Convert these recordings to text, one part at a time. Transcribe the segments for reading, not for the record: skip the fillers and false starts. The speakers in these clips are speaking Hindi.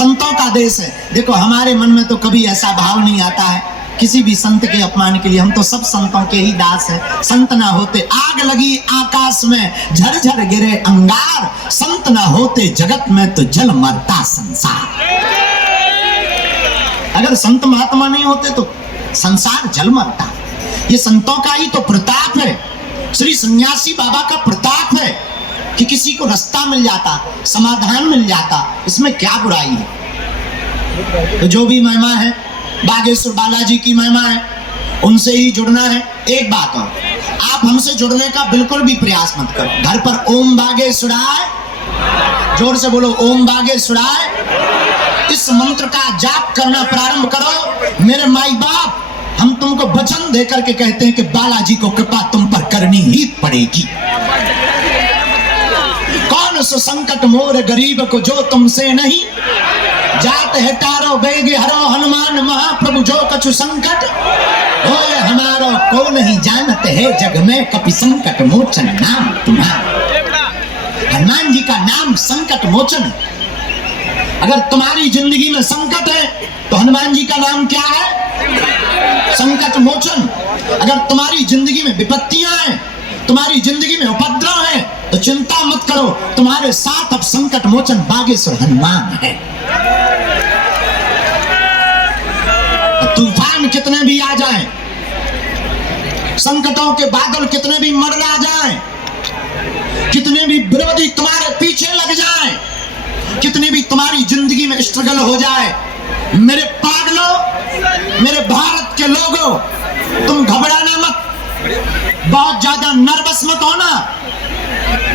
संतों का देश है। देखो हमारे मन में तो कभी ऐसा भाव नहीं आता है किसी भी संत के अपमान के लिए। हम तो सब संतों के ही दास हैं। संत ना होते आग लगी आकाश में, झरझर गिरे अंगार। संत ना होते जगत में तो जल मरता संसार। अगर संत महात्मा नहीं होते तो संसार जल मरता। ये संतों का ही तो प्रताप है, श्री सन्यासी बाबा का प्रताप है कि किसी को रास्ता मिल जाता, समाधान मिल जाता। इसमें क्या बुराई है? तो जो भी महिमा है बागेश्वर बालाजी की महिमा है, उनसे ही जुड़ना है। एक बात और, आप हमसे जुड़ने का बिल्कुल भी प्रयास मत करो। घर पर ओम बागेश्वराय, जोर से बोलो ओम बागेश्वराय, इस मंत्र का जाप करना प्रारंभ करो। मेरे माई बाप, हम तुमको वचन देकर के कहते हैं कि बालाजी को कृपा तुम पर करनी ही पड़ेगी। कौन सो संकट मोर गरीब को जो तुमसे नहीं, जात है तारो बेगे हरो हनुमान महाप्रभु जो कछु संकट होए हमारो को नहीं जानते है जग में कपि संकट मोचन नाम तुम्हारा। हनुमान जी का नाम संकट मोचन है। अगर तुम्हारी जिंदगी में संकट है तो हनुमान जी का नाम क्या है? संकट मोचन। अगर तुम्हारी जिंदगी में विपत्तियां हैं, तुम्हारी जिंदगी में उपद्रव है, तो चिंता मत करो, तुम्हारे साथ अब संकट मोचन बागेश्वर हनुमान है। तूफान कितने भी आ जाएं, संकटों के बादल कितने भी मंडरा जाएं, कितने भी विरोधी तुम्हारे पीछे लग जाएं, कितनी भी तुम्हारी जिंदगी में स्ट्रगल हो जाए, मेरे पागलों, मेरे भारत के लोगों, तुम घबराना मत, बहुत ज्यादा नर्वस मत होना।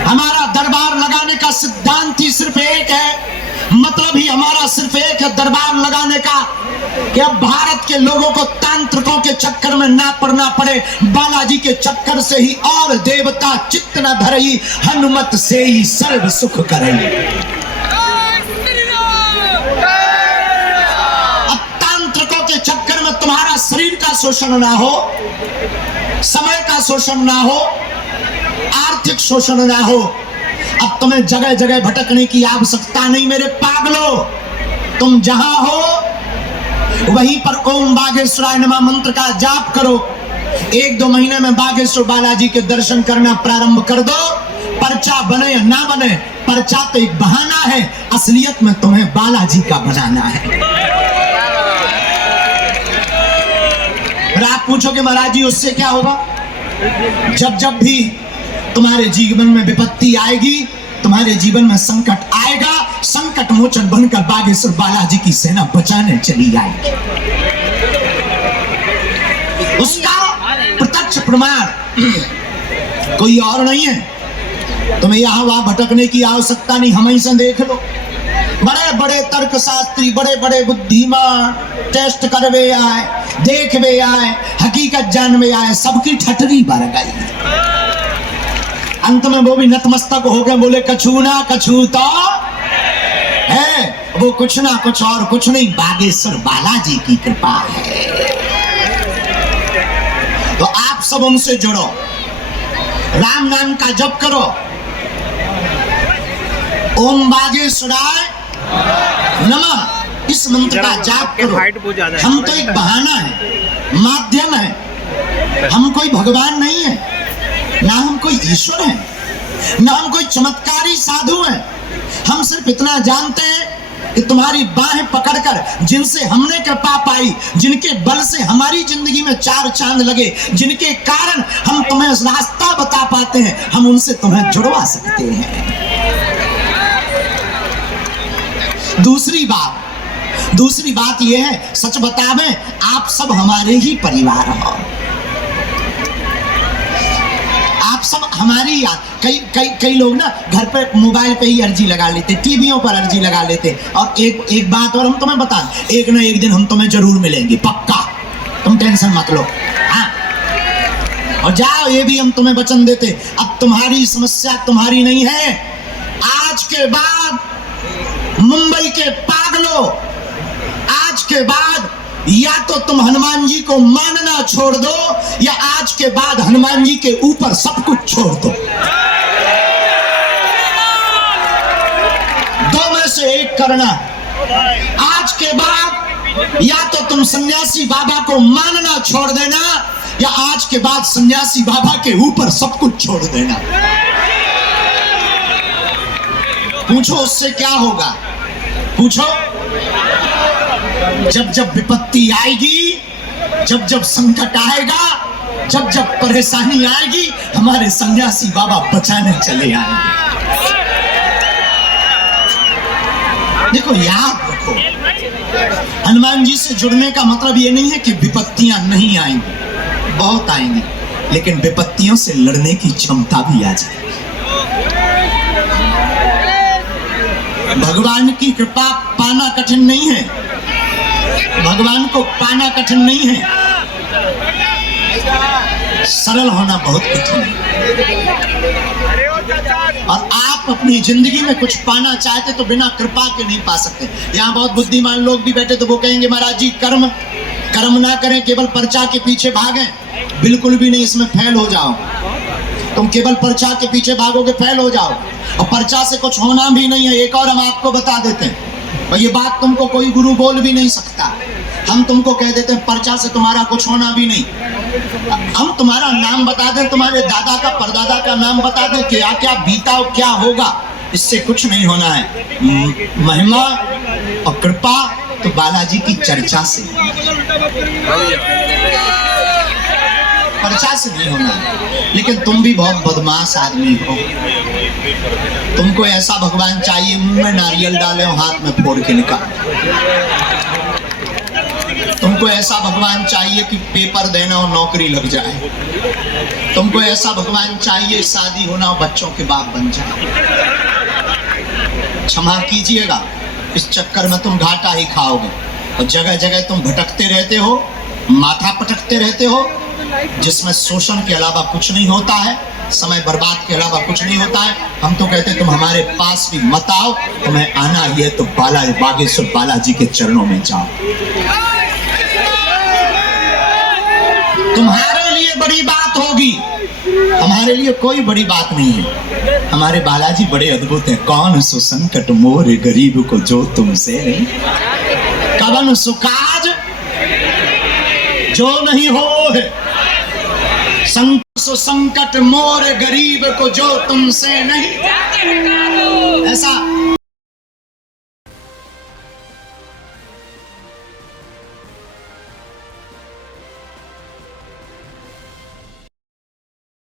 हमारा दरबार लगाने का सिद्धांत ही सिर्फ एक है, मतलब ही हमारा सिर्फ एक है दरबार लगाने का, कि अब भारत के लोगों को तांत्रिकों के चक्कर में ना पड़ना पड़े, बालाजी के चक्कर से ही और देवता चित्त न धरई, हनुमत से ही सर्व सुख करई। अब तांत्रिकों के चक्कर में तुम्हारा शरीर का शोषण ना हो, समय का शोषण ना हो, आर्थिक शोषण ना हो। अब तुम्हें जगह जगह भटकने की आवश्यकता नहीं मेरे पागलों, तुम जहां हो वहीं पर ओम बागेश्वराय नमः मंत्र का जाप करो। 1-2 महीने में बागेश्वर बालाजी के दर्शन करना प्रारंभ कर दो। पर्चा बने या ना बने, पर्चा तो एक बहाना है, असलियत में तुम्हें बालाजी का बनाना है। आप पूछोगे महाराज जी उससे क्या होगा? जब जब भी तुम्हारे जीवन में विपत्ति आएगी, तुम्हारे जीवन में संकट आएगा, संकट मोचन बनकर बागेश्वर बालाजी की सेना बचाने चली आएगी। उसका प्रत्यक्ष प्रमाण कोई और नहीं है। तुम्हें यहाँ वहां भटकने की आवश्यकता नहीं, हम ही से देख लो। बड़े बड़े तर्कशास्त्री, बड़े बड़े बुद्धिमान टेस्ट करवे आए, देखवे आए, हकीकत जानवे आए, सबकी ठटरी भर गई। अंत में वो भी नतमस्तक हो गए, बोले कछु ना कछु तो है, वो कुछ ना कुछ और कुछ नहीं, बागेश्वर बालाजी की कृपा है। तो आप सब उनसे जुड़ो, राम नाम का जप करो, ओम बागेश्वराय नमः इस मंत्र का जाप करो। हम तो एक बहाना है, माध्यम है, हम कोई भगवान नहीं है, ना हम कोई ईश्वर है, ना हम कोई चमत्कारी साधु हैं। हम सिर्फ इतना जानते हैं कि तुम्हारी बाहें पकड़कर जिनसे हमने कृपा पाई, जिनके बल से हमारी जिंदगी में 4 चांद लगे, जिनके कारण हम तुम्हें रास्ता बता पाते हैं, हम उनसे तुम्हें जुड़वा सकते हैं। दूसरी बात यह है, सच बतावे आप सब हमारे ही परिवार हो, आप सब हमारी याद। कई लोग ना घर पे मोबाइल पे ही अर्जी लगा लेते, टीवियों पर अर्जी लगा लेते। और एक बात और हम तुम्हें बता, एक ना एक दिन हम तुम्हें जरूर मिलेंगे, पक्का, तुम टेंशन मत लो। हाँ, और जाओ, ये भी हम तुम्हें वचन देते, अब तुम्हारी समस्या तुम्हारी नहीं है। आज के बाद मुंबई के पागलों, आज के बाद या तो तुम हनुमान जी को मानना छोड़ दो, या आज के बाद हनुमान जी के ऊपर सब कुछ छोड़ दो। दो में से एक करना। आज के बाद या तो तुम सन्यासी बाबा को मानना छोड़ देना, या आज के बाद सन्यासी बाबा के ऊपर सब कुछ छोड़ देना। पूछो उससे क्या होगा, पूछो। जब जब विपत्ति आएगी, जब जब संकट आएगा, जब जब परेशानी आएगी, हमारे सन्यासी बाबा बचाने चले आएंगे। देखो, याद रखो, हनुमान जी से जुड़ने का मतलब ये नहीं है कि विपत्तियां नहीं आएंगी, बहुत आएंगी, लेकिन विपत्तियों से लड़ने की क्षमता भी आ जाएगी। भगवान की कृपा पाना कठिन नहीं है, भगवान को पाना कठिन नहीं है, सरल होना बहुत कठिन है। और आप अपनी जिंदगी में कुछ पाना चाहते तो बिना कृपा के नहीं पा सकते। यहाँ बहुत बुद्धिमान लोग भी बैठे तो वो कहेंगे महाराज जी कर्म ना करें, केवल पर्चा के पीछे भागें। बिल्कुल भी नहीं, इसमें फेल हो जाओ। तुम केवल पर्चा के पीछे भागोगे, फेल हो जाओ। और पर्चा से कुछ होना भी नहीं है। एक और हम आपको बता देते हैं, और ये बात तुमको कोई गुरु बोल भी नहीं सकता। हम तुमको कह देते हैं पर्चा से तुम्हारा कुछ होना भी नहीं। हम तुम्हारा नाम बता दें, तुम्हारे दादा का परदादा का नाम बता दें, क्या क्या बीता और क्या होगा, इससे कुछ नहीं होना है। महिमा और कृपा तो बालाजी की चर्चा से, पर्चा से नहीं होना है। लेकिन तुम भी बहुत बदमाश आदमी हो। तुमको ऐसा भगवान चाहिए, मुंह में नारियल डाले और हाथ में फोड़ के निकाल। तुमको ऐसा भगवान चाहिए कि पेपर देना और नौकरी लग जाए। तुमको ऐसा भगवान चाहिए शादी होना और बच्चों के बाप बन जाए। क्षमा कीजिएगा, इस चक्कर में तुम घाटा ही खाओगे। और जगह जगह तुम भटकते रहते हो, माथा पटकते रहते हो, जिसमें शोषण के अलावा कुछ नहीं होता है, समय बर्बाद के अलावा कुछ नहीं होता है। हम तो कहते तुम हमारे पास भी मत आओ, तुम्हें आना ही है तो बागेश्वर बालाजी के चरणों में जाओ। तुम्हारे लिए बड़ी बात होगी, हमारे लिए कोई बड़ी बात नहीं है। हमारे बालाजी बड़े अद्भुत हैं। कौन सो संकट मोरे गरीब को जो तुमसे नहीं, कवन सुकाज जो नहीं हो है। संकट मोरे गरीब को जो तुमसे नहीं, ऐसा